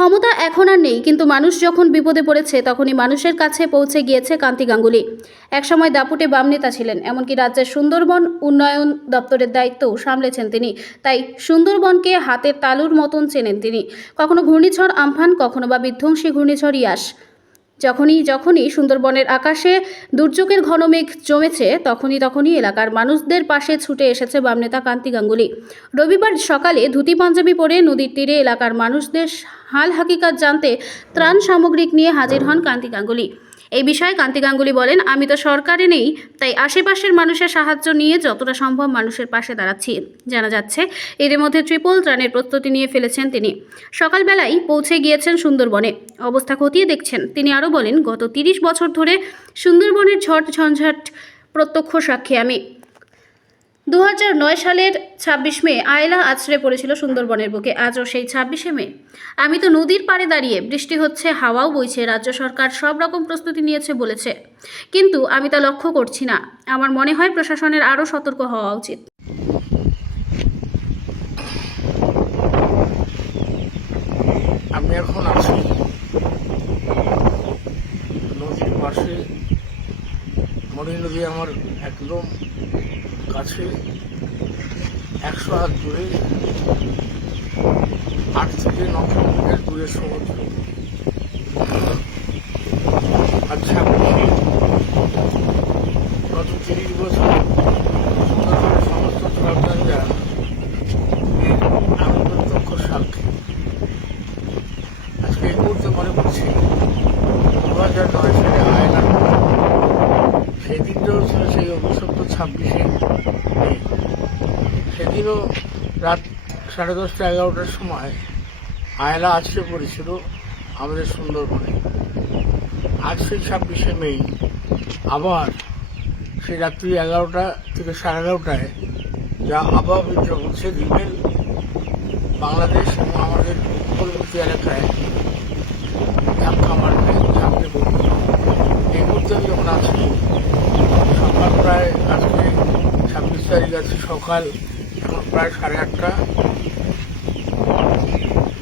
ক্ষমতা এখন আর নেই, কিন্তু মানুষ যখন বিপদে পড়েছে তখনই মানুষের কাছে পৌঁছে গিয়েছে কান্তি গাঙ্গুলি। একসময় দাপুটে বাম নেতা ছিলেন, এমনকি রাজ্যের সুন্দরবন উন্নয়ন দপ্তরের দায়িত্বও সামলেছেন তিনি। তাই সুন্দরবনকে হাতের তালুর মতন চেনেন তিনি। কখনো ঘূর্ণিঝড় আমফান, কখনো বা বিধ্বংসী ঘূর্ণিঝড় ইয়াস। যখনই সুন্দরবনের আকাশে দুর্যোগের ঘন মেঘ জমেছে, তখনই এলাকার মানুষদের পাশে ছুটে এসেছে বাম নেতা কান্তি গাঙ্গুলি। রবিবার সকালে ধুতি পাঞ্জাবি পরে নদীর তীরে এলাকার মানুষদের হাল হাকিকত জানতে ত্রাণ সামগ্রিক নিয়ে হাজির হন কান্তি গাঙ্গুলি। এই বিষয়ে কান্তি গাঙ্গুলি বলেন, আমি তো সরকারে নেই, তাই আশেপাশের মানুষের সাহায্য নিয়ে যতটা সম্ভব মানুষের পাশে দাঁড়াচ্ছি। জানা যাচ্ছে এর মধ্যে ট্রিপল ত্রাণের প্রস্তুতি নিয়ে ফেলেছেন তিনি। সকালবেলায় পৌঁছে গিয়েছেন সুন্দরবনে, অবস্থা খতিয়ে দেখছেন। তিনি আরও বলেন, গত 30 বছর ধরে সুন্দরবনের ঝড় ঝঞ্ঝাট প্রত্যক্ষ সাক্ষী আমি। 2009 সালের 26 মে আয়লা আছড়ে পড়েছিল সুন্দরবনের বুকে। আজও সেই 26শে মে আমি তো নদীর পাড়ে দাঁড়িয়ে, বৃষ্টি হচ্ছে, হাওয়াও বইছে, রাজ্য সরকার সব রকম প্রস্তুতি নিয়েছে বলেছে, কিন্তু আমি তা লক্ষ্য করছি না। আমার মনে হয় প্রশাসনের আরও সতর্ক হওয়া উচিত। আমি এখন আছি নদীর পাশে। মণি নদী আমার একদম কাছে, 100 হাত দূরে, 8 থেকে 9 কিলোমিটার দূরে সমুদ্র। আচ্ছা, গত 30 বছর সুন্দরবনের সমস্ত ঝড়ঝঞ্ঝা আমি প্রত্যক্ষ সাক্ষী। আজকে এই মুহূর্তে মনে করছি 2009 সালে আয়লা, সেই দিনটাও ছিল সেই অভিশপ্ত 26শে মে। সেদিনও রাত 10:30 11টার সময় আয়লা আছড়ে পড়েছিল আমাদের সুন্দরবনে। আজ সেই 26শে মে আবার সেই রাত্রি 11টা থেকে 11:30টায় যা আবহাওয়া বিভাগ বলছে, রিমেল বাংলাদেশ এবং আমাদের উপকূলবর্তী এলাকায় ধাক্কা মারবে, ঝাঁপড়ে পড়বে। এই মুহূর্তে আমি যখন আছি, সকাল প্রায়, আজকে 26 তারিখ আছে, সকাল এখন প্রায় 8:30।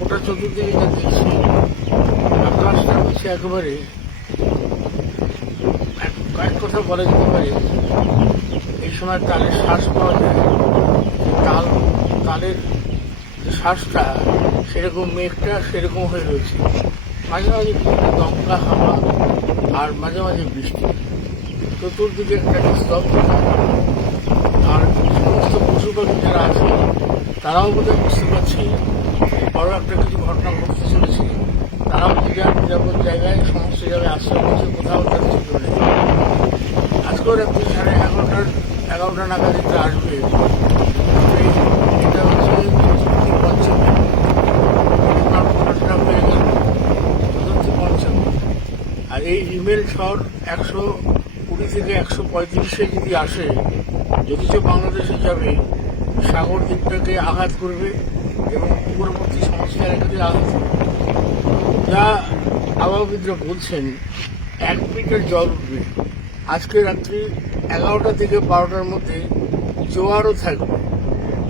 ওটা চতুর্দিকে যা দেখছি, আকাশটা হচ্ছে একেবারে, এক কথা বলা যেতে পারে, এই সময় তালের শ্বাস পাওয়া যায়। তালের শ্বাসটা সেরকম, মেঘটা সেরকম হয়ে রয়েছে। মাঝে মাঝে কিছুটা দমকা হাওয়া আর মাঝে মাঝে বৃষ্টি, চতুর্দিকে একটা স্তব্ধতা। আর সমস্ত পশু পাখি যারা আছে তারাও বোধহয় বুঝতে পারছে বড় একটা কিছু ঘটনা ঘটতে চলেছে। তারাও নিরাপদ জায়গায়, সমস্ত জায়গায় আশ্রয় করছে, কোথাও যাচ্ছে চলে। আজকেও রাত্রি 11:30 নাগাদ এটা আসবে। এটা হচ্ছে পঞ্চমী, হয়ে গেল চতুর্থী পঞ্চমী। আর এই রিমেল ঝড় 120 থেকে 135-এ যদি আসে, যদিচ বাংলাদেশে যাবে, সাগর দ্বীপটাকে আঘাত করবে এবং উপকূলবর্তী সমস্ত এলাকাতে আঘাত করবে। যা আবহাওয়াবিদরা বলছেন, 1 মিটার জল উঠবে। আজকে রাত্রি 11টা থেকে 12টার মধ্যে জোয়ারও থাকবে।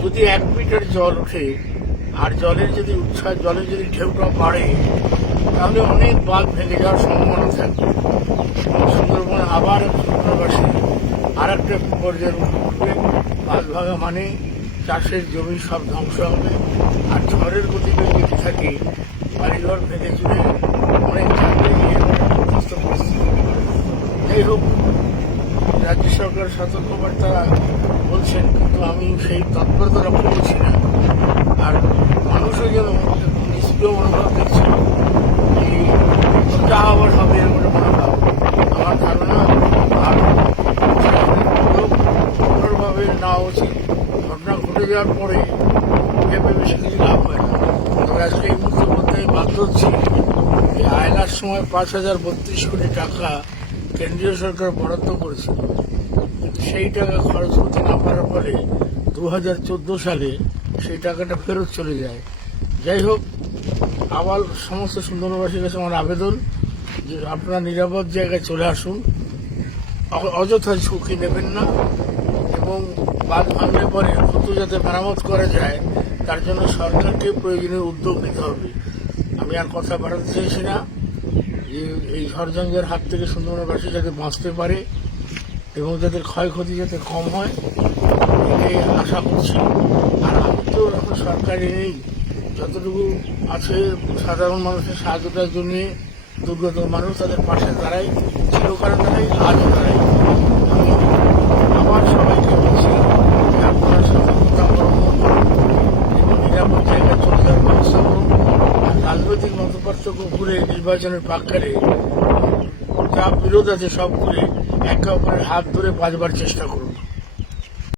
যদি 1 মিটার জল ওঠে আর জলের যদি উচ্ছ্বাস, জলের যদি ঢেউটা বাড়ে, তাহলে অনেক বাঁধ ভেঙে যাওয়ার সম্ভাবনা থাকবে। সুন্দরবনে আবার সুন্দরবাসী আর একটা পর্যায়ের উঠবে। বাঁধ ভাঙা মানে চাষের জমি সব ধ্বংস হবে। আর ঝড়ের গতিবেগ যদি থাকে, বাড়িঘর ভেঙে চুলে অনেক থাকবে। যাই হোক, রাজ্য সরকার সতর্কবার্তা বলছেন, কিন্তু আমি সেই তৎপরতা লক্ষ্য করছি না। আর মানুষও যেন নিষ্ক্রিয় মনোভাব দেখছে, যা আবার হবে এরকম মনোভাব। আমার ধারণা আর কঠোরভাবে নেওয়া উচিত। ঘটনা ঘটে যাওয়ার পরে ভেবে বেশি কিছু লাভ হয় না। তবে আজকে এই মুহূর্তে বলতে বাধ্য হচ্ছি, আয়লার সময় 5,032 কোটি টাকা কেন্দ্রীয় সরকার বরাদ্দ করেছিল, কিন্তু সেই টাকা খরচ করতে না পারার ফলে 2014 সালে সেই টাকাটা ফেরত চলে যায়। যাই হোক, আবার সমস্ত সুন্দরবনবাসীর কাছে আমার আবেদন যে আপনারা নিরাপদ জায়গায় চলে আসুন, অযথা ঝুঁকি নেবেন না, এবং বাঁধ ভাঙলে পরে দ্রুত যাতে মেরামত করা যায় তার জন্য সরকারকে প্রয়োজনীয় উদ্যোগ নিতে হবে। আমি আর কথা বাড়াতে চাইছি না, যে এই ঝড়ঝঞ্ঝার হাত থেকে সুন্দরবনবাসী যাতে বাঁচতে পারে এবং যাদের ক্ষয়ক্ষতি যাতে কম হয় এটাই আশা করছি। আর আমি তো এখন সরকারি নেই, যতটুকু আছে সাধারণ মানুষের সাহায্যটার জন্য দুর্গত মানুষ তাদের পাশে দাঁড়াই, চিরকালে দাঁড়াই, আজও দাঁড়াই। আমি আবার সবাইকে বলছি যে আপনারা সতর্কতা অবলম্বন করুন এবং নিরাপদ জায়গায় চলে যাওয়ার ব্যবস্থা করুন। আর রাজনৈতিক মতপার্থক্য ঘুরে নির্বাচনের প্রাক্কালে যা বিরোধ আছে সব ঘুরে একে অপরের হাত ধরে বাঁচবার চেষ্টা করুন।